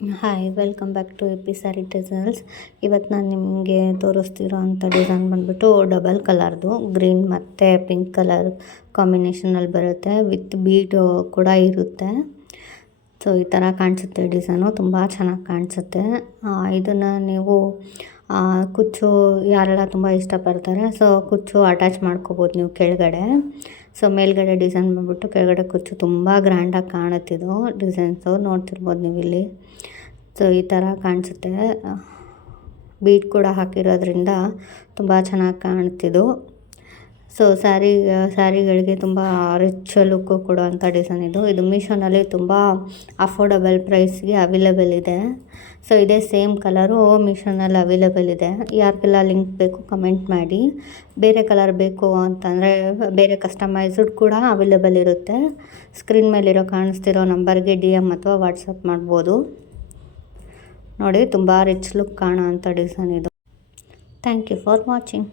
Hi, welcome back to AP sari designs. ಇವತ್ತು ನಾನು ನಿಮಗೆ ತೋರಿಸ್ತಿರೋ ಅಂಥ ಡಿಸೈನ್ ಬಂದುಬಿಟ್ಟು ಡಬಲ್ ಕಲರ್ದು ಗ್ರೀನ್ ಮತ್ತು ಪಿಂಕ್ ಕಲರ್ ಕಾಂಬಿನೇಷನಲ್ಲಿ ಬರುತ್ತೆ. ವಿತ್ ಬೀಡು ಕೂಡ ಇರುತ್ತೆ. ಸೊ ಈ ಥರ ಕಾಣಿಸುತ್ತೆ ಡಿಸೈನು, ತುಂಬ ಚೆನ್ನಾಗಿ ಕಾಣಿಸುತ್ತೆ. ಇದನ್ನು ನೀವು ಕುಚ್ಚು ಯಾರೆಲ್ಲ ತುಂಬ ಇಷ್ಟಪಡ್ತಾರೆ, ಸೊ ಕುಚ್ಚು ಅಟ್ಯಾಚ್ ಮಾಡ್ಕೋಬೋದು ನೀವು ಕೆಳಗಡೆ. ಸೊ ಮೇಲ್ಗಡೆ ಡಿಸೈನ್ ಬಂದ್ಬಿಟ್ಟು ಕೆಳಗಡೆ ಕುಚ್ಚು ತುಂಬ ಗ್ರ್ಯಾಂಡಾಗಿ ಕಾಣುತ್ತಿದ್ದು ಡಿಸೈನ್ಸು ನೋಡ್ತಿರ್ಬೋದು ನೀವು ಇಲ್ಲಿ. ಸೊ ಈ ಥರ ಕಾಣಿಸುತ್ತೆ. ಬೀಡ್ ಕೂಡ ಹಾಕಿರೋದ್ರಿಂದ ತುಂಬ ಚೆನ್ನಾಗಿ ಕಾಣ್ತಿದ್ದು. ಸೊ ಸ್ಯಾರಿಗಳಿಗೆ ತುಂಬ ರಿಚ್ ಲುಕ್ಕು ಕೊಡುವಂಥ ಡಿಸೈನ್ ಇದು. ಇದು ಮೀಶೋನಲ್ಲಿ ತುಂಬ ಅಫೋರ್ಡಬಲ್ ಪ್ರೈಸ್ಗೆ ಅವೈಲೇಬಲ್ ಇದೆ. ಸೊ ಇದೇ ಸೇಮ್ ಕಲರು ಮೀಶೋನಲ್ಲಿ ಅವೈಲೇಬಲ್ ಇದೆ. ಯಾರಿಗೆಲ್ಲ ಲಿಂಕ್ ಬೇಕು ಕಮೆಂಟ್ ಮಾಡಿ. ಬೇರೆ ಕಲರ್ ಬೇಕು ಅಂತಂದರೆ ಬೇರೆ ಕಸ್ಟಮೈಸ್ಡ್ ಕೂಡ ಅವೈಲೇಬಲ್ ಇರುತ್ತೆ. ಸ್ಕ್ರೀನ್ ಮೇಲಿರೋ ಕಾಣಿಸ್ತಿರೋ ನಂಬರ್ಗೆ DM ಅಥವಾ ವಾಟ್ಸಪ್ ಮಾಡ್ಬೋದು. ನೋಡಿ, ತುಂಬ ರಿಚ್ ಲುಕ್ ಕಾಣೋ ಅಂಥ ಡಿಸೈನ್ ಇದು. Thank you for watching.